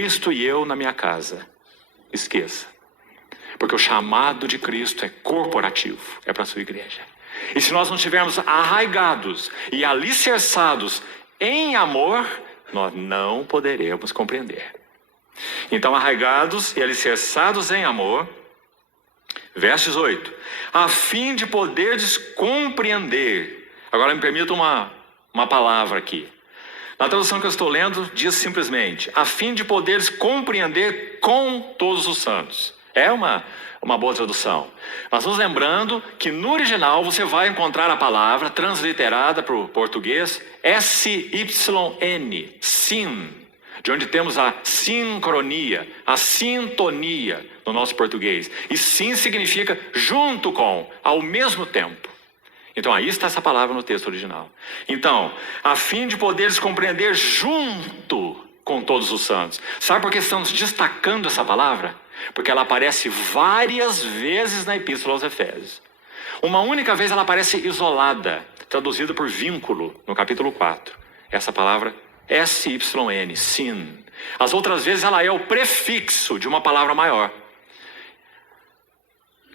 Cristo e eu na minha casa. Esqueça. Porque o chamado de Cristo é corporativo, é para a sua igreja. E se nós não estivermos arraigados e alicerçados em amor, nós não poderemos compreender. Então, arraigados e alicerçados em amor, verso 18, a fim de poderes compreender. Agora me permita uma palavra aqui. Na tradução que eu estou lendo, diz simplesmente, a fim de poderes compreender com todos os santos. É uma boa tradução. Mas nos lembrando que no original você vai encontrar a palavra transliterada para o português S-Y-N, sin, de onde temos a sincronia, a sintonia no nosso português. E sim significa junto com, ao mesmo tempo. Então aí está essa palavra no texto original. Então, a fim de poderes compreender junto com todos os santos. Sabe por que estamos destacando essa palavra? Porque ela aparece várias vezes na Epístola aos Efésios. Uma única vez ela aparece isolada, traduzida por vínculo, no capítulo 4. Essa palavra S-Y-N, sin. As outras vezes ela é o prefixo de uma palavra maior,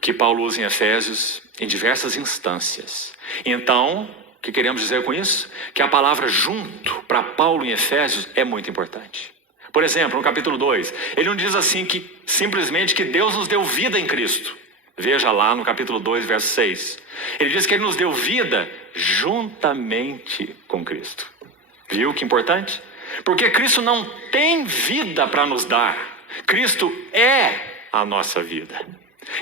que Paulo usa em Efésios em diversas instâncias. Então, o que queremos dizer com isso? Que a palavra junto, para Paulo em Efésios, é muito importante. Por exemplo, no capítulo 2, ele não diz assim que simplesmente que Deus nos deu vida em Cristo. Veja lá no capítulo 2, verso 6. Ele diz que ele nos deu vida juntamente com Cristo. Viu que importante? Porque Cristo não tem vida para nos dar. Cristo é a nossa vida.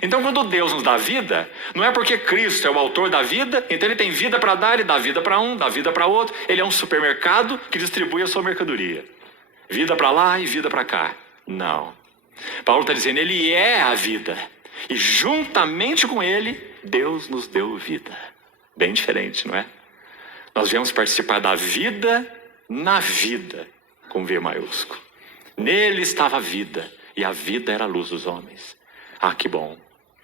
Então, quando Deus nos dá vida, não é porque Cristo é o autor da vida, então ele tem vida para dar, ele dá vida para um, dá vida para outro. Ele é um supermercado que distribui a sua mercadoria. Vida para lá e vida para cá. Não. Paulo está dizendo, ele é a vida. E juntamente com ele, Deus nos deu vida. Bem diferente, não é? Nós viemos participar da vida na vida, com V maiúsculo. Nele estava a vida, e a vida era a luz dos homens. Ah, que bom.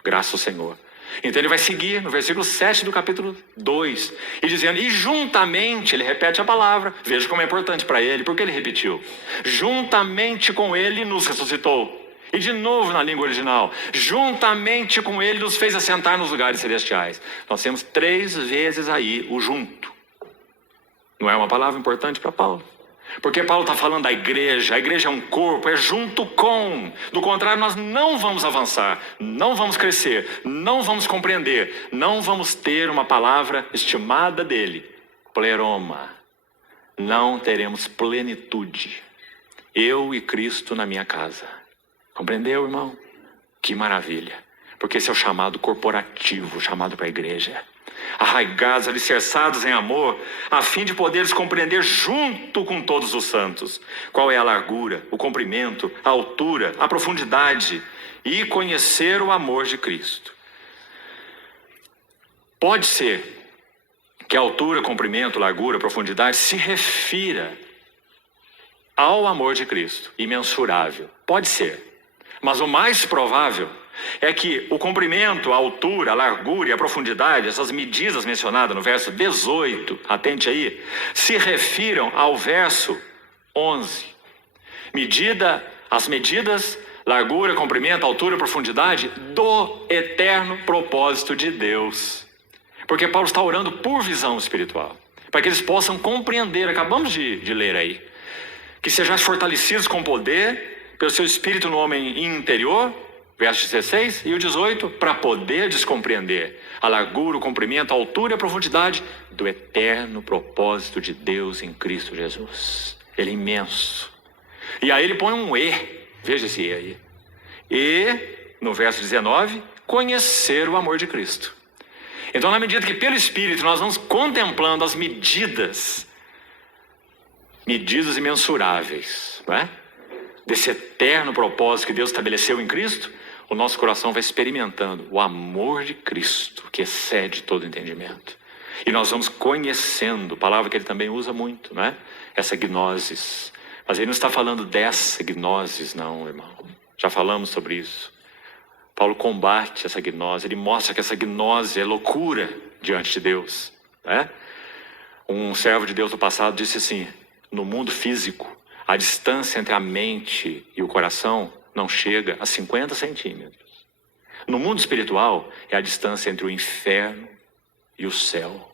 Graças ao Senhor. Então ele vai seguir no versículo 7 do capítulo 2. E dizendo, e juntamente, ele repete a palavra. Veja como é importante para ele. Por que ele repetiu? Juntamente com ele nos ressuscitou. E de novo na língua original. Juntamente com ele nos fez assentar nos lugares celestiais. Nós temos 3 vezes aí o junto. Não é uma palavra importante para Paulo? Porque Paulo está falando da igreja, a igreja é um corpo, é junto com. Do contrário, nós não vamos avançar, não vamos crescer, não vamos compreender, não vamos ter uma palavra estimada dele, pleroma. Não teremos plenitude. Eu e Cristo na minha casa. Compreendeu, irmão? Que maravilha. Porque esse é o chamado corporativo, chamado para a igreja. Arraigados, alicerçados em amor, a fim de poderes compreender junto com todos os santos qual é a largura, o comprimento, a altura, a profundidade e conhecer o amor de Cristo. Pode ser que a altura, comprimento, largura, profundidade se refira ao amor de Cristo, imensurável. Pode ser, mas o mais provável é que o comprimento, a altura, a largura e a profundidade, essas medidas mencionadas no verso 18, atente aí, se refiram ao verso 11. As medidas, largura, comprimento, altura e profundidade do eterno propósito de Deus. Porque Paulo está orando por visão espiritual, para que eles possam compreender, acabamos de ler aí, que sejam fortalecidos com poder pelo seu espírito no homem interior, verso 16 e o 18, para poder descompreender a largura, o comprimento, a altura e a profundidade do eterno propósito de Deus em Cristo Jesus. Ele é imenso. E aí ele põe um E, veja esse E aí. E, no verso 19, conhecer o amor de Cristo. Então, na medida que pelo Espírito nós vamos contemplando as medidas imensuráveis, não é? Desse eterno propósito que Deus estabeleceu em Cristo, o nosso coração vai experimentando o amor de Cristo, que excede todo entendimento. E nós vamos conhecendo, palavra que ele também usa muito, não é? Essa gnosis. Mas ele não está falando dessa gnosis, não, irmão. Já falamos sobre isso. Paulo combate essa gnose, ele mostra que essa gnose é loucura diante de Deus, né? Um servo de Deus do passado disse assim, no mundo físico, A distância entre a mente e o coração não chega a 50 centímetros. No mundo espiritual, é a distância entre o inferno e o céu.